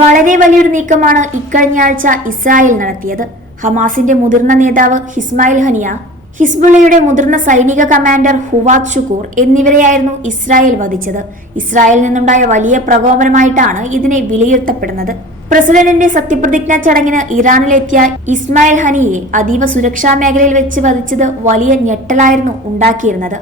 വളരെ വലിയൊരു നീക്കമാണ് ഇക്കഴിഞ്ഞ ആഴ്ച ഇസ്രായേൽ നടത്തിയത്. ഹമാസിന്റെ മുതിർന്ന നേതാവ് ഹിസ്മായിൽ ഹനിയ ഹിസ്ബുള്ളയുടെ മുതിർന്ന സൈനിക കമാൻഡർ ഹുവാദ് ഷുക്കൂർ എന്നിവരെയായിരുന്നു ഇസ്രായേൽ വധിച്ചത്. ഇസ്രായേലിൽ നിന്നുണ്ടായ വലിയ പ്രകോപനമായിട്ടാണ് ഇതിനെ വിലയിരുത്തപ്പെടുന്നത്. പ്രസിഡന്റിന്റെ സത്യപ്രതിജ്ഞാ ചടങ്ങിന് ഇറാനിലെത്തിയ ഇസ്മായിൽ ഹനിയെ അതീവ സുരക്ഷാ മേഖലയിൽ വെച്ച് വധിച്ചത് വലിയ ഞെട്ടലായിരുന്നു ഉണ്ടാക്കിയിരുന്നത്.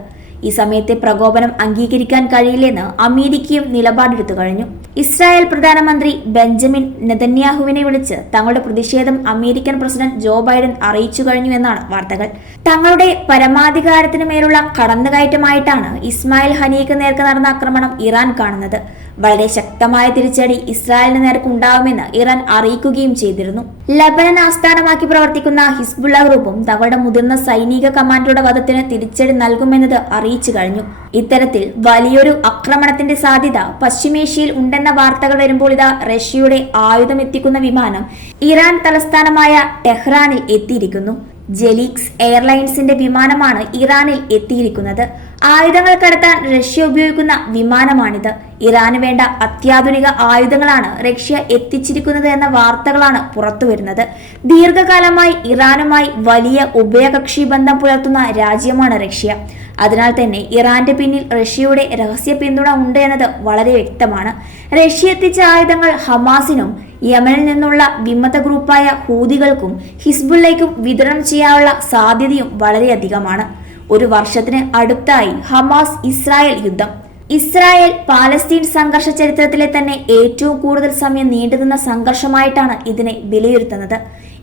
ഈ സമയത്തെ പ്രകോപനം അംഗീകരിക്കാൻ കഴിയില്ലെന്ന് അമേരിക്കയും നിലപാടെടുത്തു കഴിഞ്ഞു. ഇസ്രായേൽ പ്രധാനമന്ത്രി ബെഞ്ചമിൻ നെതന്യാഹുവിനെ വിളിച്ച് തങ്ങളുടെ പ്രതിഷേധം അമേരിക്കൻ പ്രസിഡന്റ് ജോ ബൈഡൻ അറിയിച്ചു കഴിഞ്ഞു എന്നാണ് വാർത്തകൾ. തങ്ങളുടെ പരമാധികാരത്തിന് മേലുള്ള കടന്നുകയറ്റമായിട്ടാണ് ഇസ്മായിൽ ഹനിയക്ക് നേർക്ക് നടന്ന ആക്രമണം ഇറാൻ കാണുന്നത്. വളരെ ശക്തമായ തിരിച്ചടി ഇസ്രായേലിന് നേർക്ക് ഉണ്ടാവുമെന്ന് ഇറാൻ അറിയിക്കുകയും ചെയ്തിരുന്നു. ലബനൻ ആസ്ഥാനമാക്കി പ്രവർത്തിക്കുന്ന ഹിസ്ബുള്ള ഗ്രൂപ്പും തങ്ങളുടെ മുതിർന്ന സൈനിക കമാൻഡറുടെ വധത്തിന് തിരിച്ചടി നൽകുമെന്നത് അറിയിച്ചു കഴിഞ്ഞു. ഇത്തരത്തിൽ വലിയൊരു ആക്രമണത്തിന്റെ സാധ്യത പശ്ചിമേഷ്യയിൽ ഉണ്ടെന്ന വാർത്തകൾ വരുമ്പോൾ ഇതാ റഷ്യയുടെ ആയുധം എത്തിക്കുന്ന വിമാനം ഇറാൻ തലസ്ഥാനമായ ടെഹ്റാനിൽ എത്തിയിരിക്കുന്നു. ജെലീക്സ് എയർലൈൻസിന്റെ വിമാനമാണ് ഇറാനിൽ എത്തിയിരിക്കുന്നത്. ആയുധങ്ങൾ കടത്താൻ റഷ്യ ഉപയോഗിക്കുന്ന വിമാനമാണിത്. ഇറാന് വേണ്ട അത്യാധുനിക ആയുധങ്ങളാണ് റഷ്യ എത്തിച്ചിരിക്കുന്നത് എന്ന വാർത്തകളാണ് പുറത്തുവരുന്നത്. ദീർഘകാലമായി ഇറാനുമായി വലിയ ഉഭയകക്ഷി ബന്ധം പുലർത്തുന്ന രാജ്യമാണ് റഷ്യ. അതിനാൽ തന്നെ ഇറാന്റെ പിന്നിൽ റഷ്യയുടെ രഹസ്യ പിന്തുണ ഉണ്ട് എന്നത് വളരെ വ്യക്തമാണ്. റഷ്യ എത്തിച്ച ആയുധങ്ങൾ ഹമാസിനും യമനിൽ നിന്നുള്ള വിമത ഗ്രൂപ്പായ ഹൂതികൾക്കും ഹിസ്ബുള്ളയ്ക്കും വിതരണം ചെയ്യാനുള്ള സാധ്യതയും വളരെയധികമാണ്. ഒരു വർഷത്തിന് അടുത്തായി ഹമാസ് ഇസ്രായേൽ യുദ്ധം. ഇസ്രായേൽ പാലസ്തീൻ സംഘർഷ ചരിത്രത്തിലെ തന്നെ ഏറ്റവും കൂടുതൽ സമയം നീണ്ടുനിന്ന സംഘർഷമായിട്ടാണ് ഇതിനെ വിലയിരുത്തുന്നത്.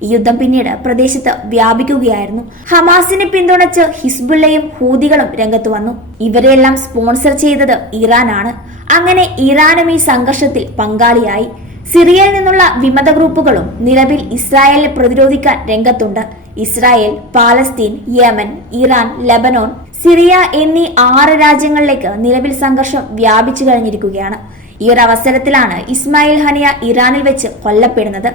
ഈ യുദ്ധം പിന്നീട് പ്രദേശത്ത് വ്യാപിക്കുകയായിരുന്നു. ഹമാസിനെ പിന്തുണച്ച് ഹിസ്ബുള്ളയും ഹൂതികളും രംഗത്ത് വന്നു. ഇവരെല്ലാം സ്പോൺസർ ചെയ്തത് ഇറാനാണ്. അങ്ങനെ ഇറാനും ഈ സംഘർഷത്തിൽ പങ്കാളിയായി. സിറിയയിൽ നിന്നുള്ള വിമത ഗ്രൂപ്പുകളും നിലവിൽ ഇസ്രായേലിനെ പ്രതിരോധിക്കാൻ രംഗത്തുണ്ട്. Israel Palestine Yemen Iran Lebanon Syria എന്നീ ആറ് രാജ്യങ്ങളിലേക്ക് നിലവിൽ സംഘർഷം വ്യാപിച്ചു കഴിഞ്ഞിരിക്കുകയാണ്. ഈ ഒരു അവസരത്തിലാണ് ഇസ്മായിൽ ഹനിയ ഇറാനിൽ വെച്ച് കൊല്ലപ്പെടുന്നത്.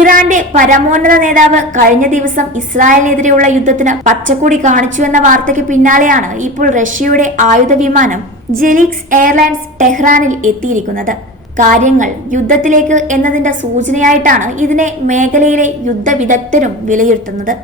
ഇറാന്റെ പരമോന്നത നേതാവ് കഴിഞ്ഞ ദിവസം ഇസ്രായേലിനെതിരെയുള്ള യുദ്ധത്തിന് പച്ചക്കൂടി കാണിച്ചു എന്ന വാർത്തയ്ക്ക് പിന്നാലെയാണ് ഇപ്പോൾ റഷ്യയുടെ ആയുധ വിമാനം ജെലിക്സ് എയർലൈൻസ് ടെഹ്റാനിൽ എത്തിയിരിക്കുന്നത്. കാര്യങ്ങൾ യുദ്ധത്തിലേക്ക് എന്നതിന്റെ സൂചനയായിട്ടാണ് ഇതിനെ മേഖലയിലെ യുദ്ധവിദഗ്ധരും വിലയിരുത്തുന്നത്